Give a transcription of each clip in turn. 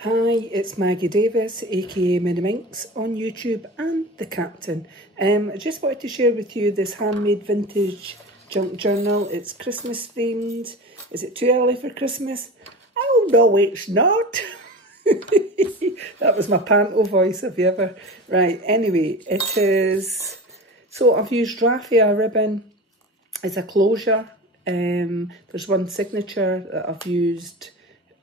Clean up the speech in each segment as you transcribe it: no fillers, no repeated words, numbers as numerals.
Hi, it's Maggie Davis, aka Mini Minx, on YouTube and the Captain. I just wanted to share with you this handmade vintage junk journal. It's Christmas themed. Is it too early for Christmas? Oh no, it's not. That was my panto voice, have you ever? Right, anyway, it is... So I've used raffia ribbon as a closure. There's one signature that I've used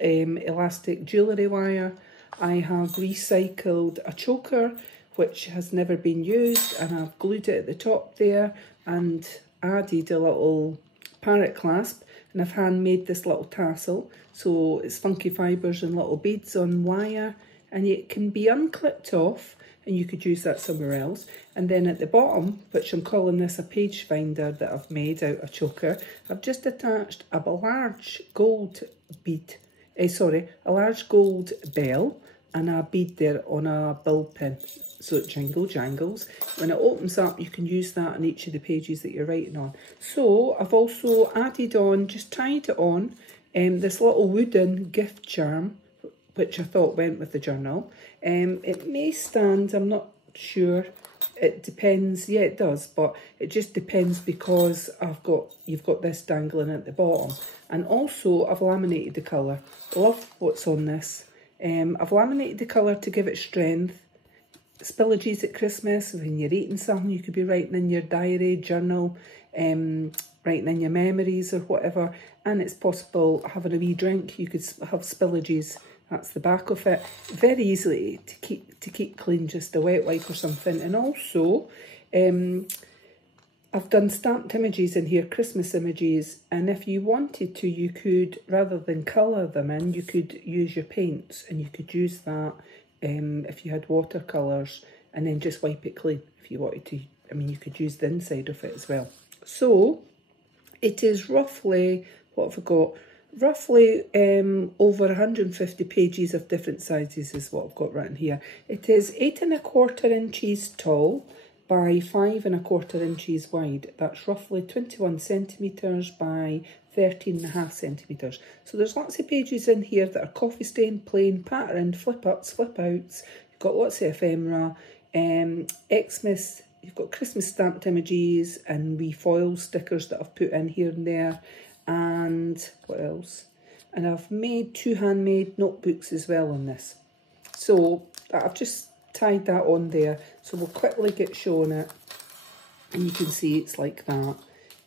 elastic jewellery wire. I have recycled a choker which has never been used, and I've glued it at the top there and added a little parrot clasp, and I've handmade this little tassel. So it's funky fibres and little beads on wire, and it can be unclipped off and you could use that somewhere else. And then at the bottom, which I'm calling this a page finder that I've made out of choker, I've just attached a large gold bead, a large gold bell and a bead there on a bill pin, so it jangles. When it opens up, you can use that on each of the pages that you're writing on. So I've also added on, just tied it on, this little wooden gift charm, which I thought went with the journal. It may stand, I'm not sure. It depends. Yeah, it does, but it just depends because you've got this dangling at the bottom. And also I've laminated the colour. Love what's on this. I've laminated the colour to give it strength. Spillages at Christmas, when you're eating something, you could be writing in your diary, journal, writing in your memories or whatever. And it's possible having a wee drink, you could have spillages. That's the back of it. Very easily to keep clean, just a wet wipe or something. And also, I've done stamped images in here, Christmas images. And if you wanted to, you could, rather than colour them in, you could use your paints, and you could use that if you had watercolours, and then just wipe it clean if you wanted to. I mean, you could use the inside of it as well. So it is roughly, what have I got? Roughly over 150 pages of different sizes is what I've got written here. It is 8 1/4 inches tall by 5 1/4 inches wide. That's roughly 21 centimetres by 13.5 centimetres. So there's lots of pages in here that are coffee stained, plain, patterned, flip ups, flip outs. You've got lots of ephemera, Xmas. You've got Christmas stamped images and wee foil stickers that I've put in here and there. And what else? And I've made 2 handmade notebooks as well on this. So I've just tied that on there. So we'll quickly get shown it. And you can see it's like that.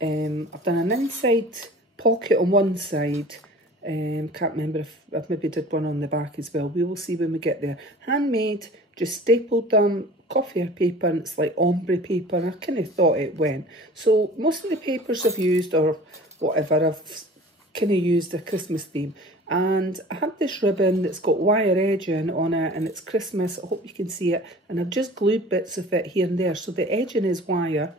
I've done an inside pocket on one side. Can't remember if I've maybe did one on the back as well. We will see when we get there. Handmade, just stapled them, coffee paper, and it's like ombre paper. And I kind of thought it went. So most of the papers I've used, or whatever, I've kind of used a Christmas theme. And I had this ribbon that's got wire edging on it, and it's Christmas. I hope you can see it. And I've just glued bits of it here and there. So the edging is wire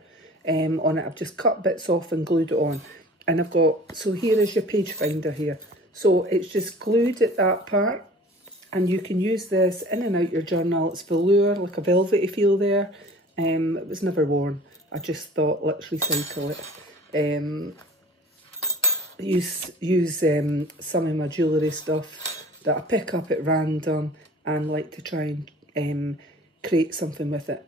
on it. I've just cut bits off and glued it on. And I've got, so here is your page finder here. So it's just glued at that part. And you can use this in and out your journal. It's velour, like a velvety feel there. It was never worn. I just thought, let's recycle it. Use some of my jewellery stuff that I pick up at random and like to try and create something with it.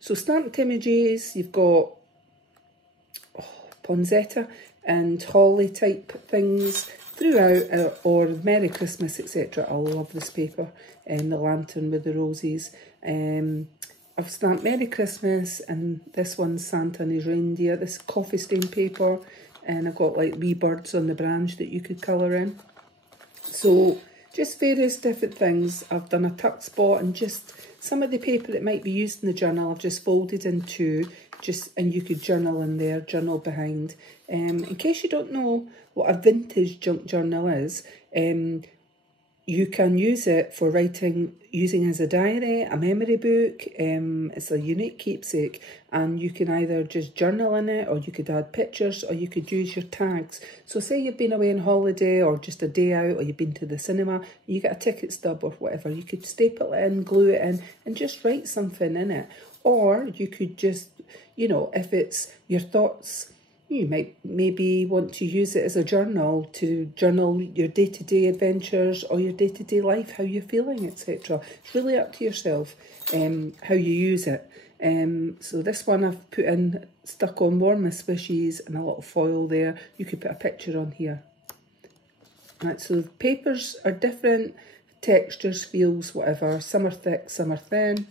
So stamped images, you've got poinsettia and holly type things throughout, or Merry Christmas, etc. I love this paper, and the lantern with the roses. I've stamped Merry Christmas, and this one's Santa and his reindeer. This coffee stain paper. And I've got like wee birds on the branch that you could colour in. So just various different things. I've done a tuck spot, and just some of the paper that might be used in the journal I've just folded in two, and you could journal in there, journal behind. In case you don't know what a vintage junk journal is, you can use it for writing, using as a diary, a memory book. It's a unique keepsake, and you can either just journal in it, or you could add pictures, or you could use your tags. So say you've been away on holiday, or just a day out, or you've been to the cinema, you get a ticket stub or whatever, you could staple it in, glue it in, and just write something in it. Or you could just, you know, if it's your thoughts You might maybe want to use it as a journal, to journal your day-to-day adventures or your day-to-day life, how you're feeling, etc. It's really up to yourself how you use it. So this one I've put in, stuck on warmest wishes and a little foil there. You could put a picture on here. Right, so the papers are different, textures, feels, whatever. Some are thick, some are thin.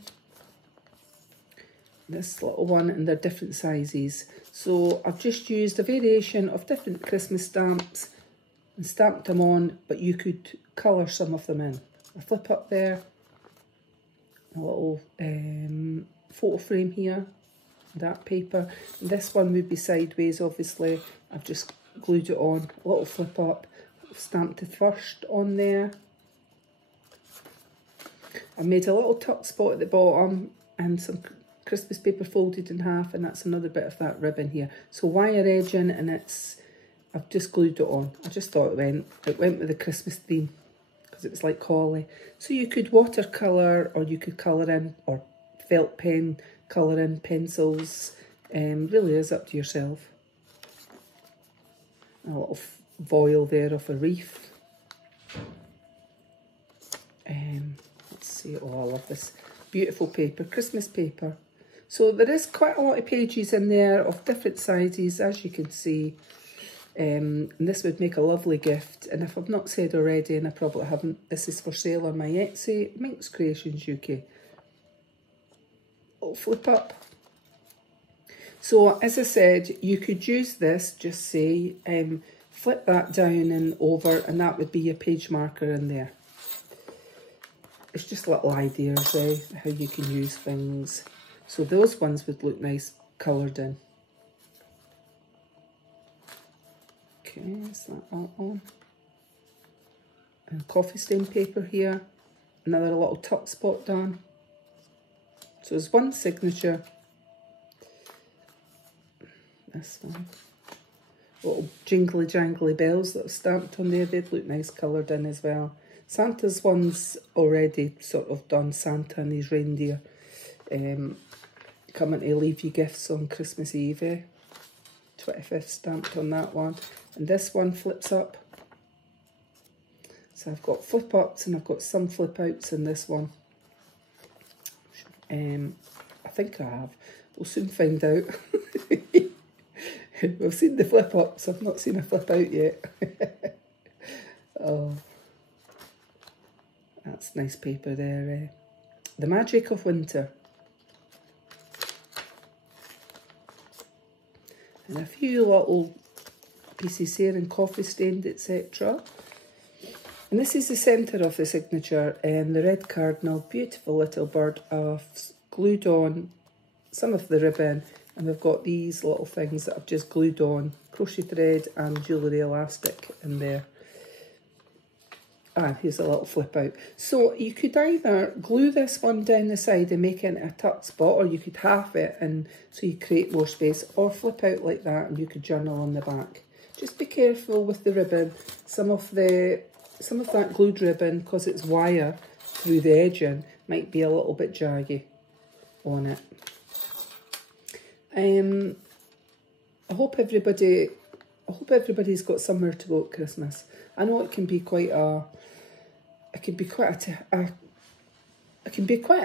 This little one, and they're different sizes. So I've just used a variation of different Christmas stamps and stamped them on, but you could colour some of them in. A flip up there, a little photo frame here, that paper. And this one would be sideways, obviously. I've just glued it on, a little flip up, stamped the first on there. I made a little tuck spot at the bottom and some Christmas paper folded in half, and that's another bit of that ribbon here. So wire edging, and I've just glued it on. I just thought it went with the Christmas theme because it was like holly. So you could watercolour, or you could colour in, or felt pen, colour in pencils. Really is up to yourself. A little foil there of a wreath. Let's see, oh, I love this beautiful paper, Christmas paper. So there is quite a lot of pages in there of different sizes, as you can see. And this would make a lovely gift. And if I've not said already, and I probably haven't, this is for sale on my Etsy, MinxCreationsUK. Little flip up. So as I said, you could use this, just say, flip that down and over, and that would be your page marker in there. It's just little ideas, how you can use things. So those ones would look nice coloured in. Okay, is that on? And coffee stain paper here. Another little tuck spot done. So there's one signature. This one. Little jingly jangly bells that are stamped on there. They'd look nice coloured in as well. Santa's one's already sort of done, Santa and his reindeer. Coming to leave you gifts on Christmas Eve. 25th stamped on that one. And this one flips up. So I've got flip ups and I've got some flip outs in this one. I think I have. We'll soon find out. We've seen the flip ups, I've not seen a flip out yet. Oh, that's nice paper there. The Magic of Winter. And a few little pieces here in coffee stained, etc. And this is the centre of the signature, the red cardinal, beautiful little bird. I've glued on some of the ribbon, and we've got these little things that I've just glued on, crochet thread and jewellery elastic in there. And here's a little flip out. So you could either glue this one down the side and make it a tuck spot, or you could half it and so you create more space, or flip out like that and you could journal on the back. Just be careful with the ribbon. Some of that glued ribbon, because it's wire through the edging, might be a little bit jaggy on it. I hope everybody's got somewhere to go at Christmas. I know it can be quite a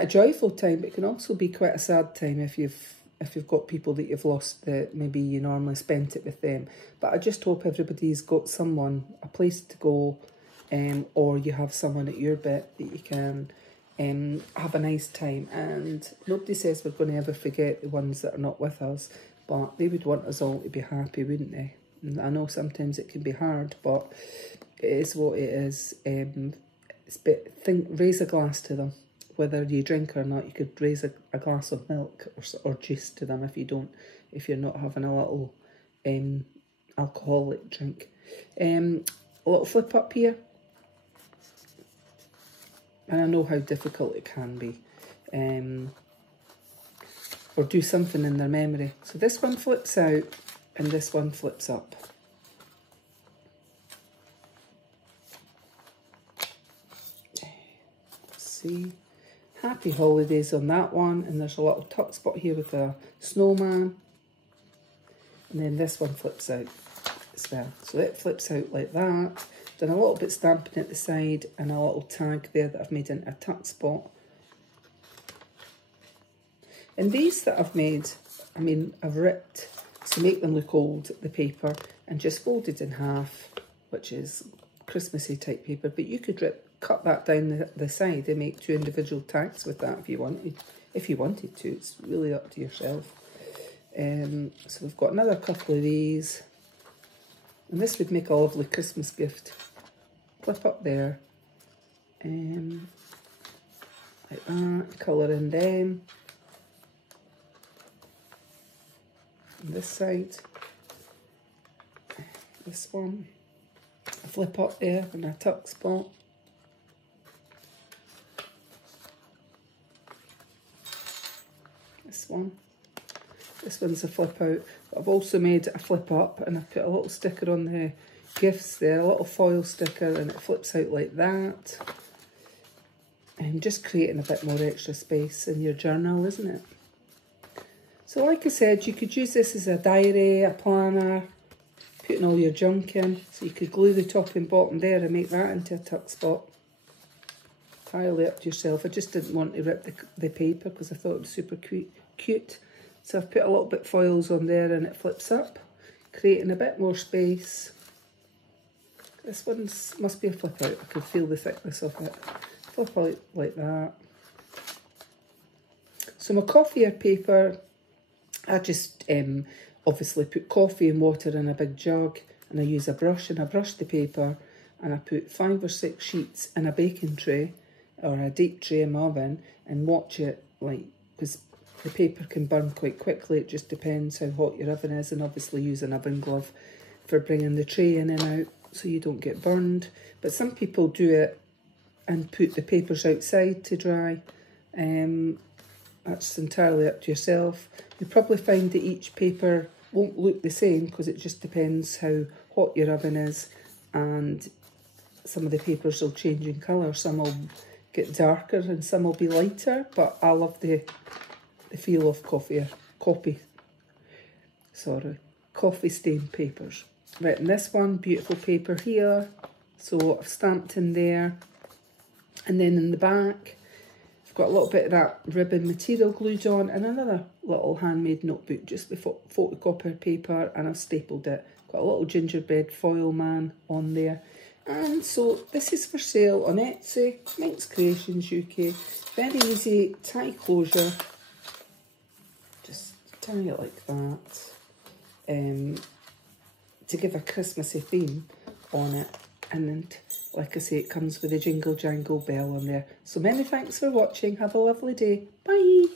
joyful time, but it can also be quite a sad time if you've got people that you've lost that maybe you normally spent it with them. But I just hope everybody's got a place to go, or you have someone at your bit that you can have a nice time. And nobody says we're going to ever forget the ones that are not with us, but they would want us all to be happy, wouldn't they? And I know sometimes it can be hard, but it is what it is. Raise a glass to them, whether you drink or not. You could raise a glass of milk or juice to them if you're not having a little alcoholic drink. A little flip up here, and I know how difficult it can be, or do something in their memory. So this one flips out and this one flips up. See, happy holidays on that one, and there's a little tuck spot here with a snowman. And then this one flips out as well. So it flips out like that. Done a little bit stamping at the side and a little tag there that I've made into a tuck spot. And these that I've made, I mean, I've ripped to make them look old, the paper, and just folded in half, which is Christmassy type paper. But you could cut that down the side and make 2 individual tags with that if you wanted. If you wanted to, it's really up to yourself. So we've got another couple of these, and this would make a lovely Christmas gift. Clip up there, like that. Colour in them. And this side, this one, flip up there in a tuck spot. This one's a flip out. But I've also made a flip up, and I've put a little sticker on the gifts there, a little foil sticker, and it flips out like that. And just creating a bit more extra space in your journal, isn't it? So like I said, you could use this as a diary, a planner, putting all your junk in. So you could glue the top and bottom there and make that into a tuck spot. Entirely up to yourself. I just didn't want to rip the paper because I thought it was super cute. So I've put a little bit foils on there and it flips up, creating a bit more space. This one must be a flip out. I can feel the thickness of it. Flip out like that. So my coffee paper, I just obviously put coffee and water in a big jug, and I use a brush, and I brush the paper, and I put 5 or 6 sheets in a baking tray or a deep tray in my oven and watch it, like, because the paper can burn quite quickly. It just depends how hot your oven is, and obviously use an oven glove for bringing the tray in and out so you don't get burned. But some people do it and put the papers outside to dry. That's entirely up to yourself. You'll probably find that each paper won't look the same because it just depends how hot your oven is, and some of the papers will change in colour. Some will get darker and some will be lighter, but I love the feel of coffee stained papers. Right, and this one, beautiful paper here. So I've stamped in there, and then in the back I've got a little bit of that ribbon material glued on, and another little handmade notebook just with photocopier paper, and I've stapled it. Got a little gingerbread foil man on there. And so this is for sale on Etsy, MinxCreationsUK. Very easy tie closure. Just tie it like that. To give a Christmassy theme on it. And then, like I say, it comes with a jingle jangle bell on there. So many thanks for watching. Have a lovely day. Bye.